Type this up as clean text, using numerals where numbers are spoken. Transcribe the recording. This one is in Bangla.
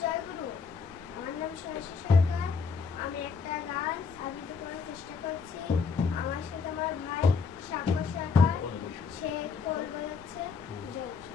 জয় গুরু। আমার নাম সহসী সরকার। আমি একটা গান আবৃত্তি করার চেষ্টা করছি। আমার সাথে আমার ভাই সাক্ষর সরকার, সে খোল বাজাচ্ছে। জয়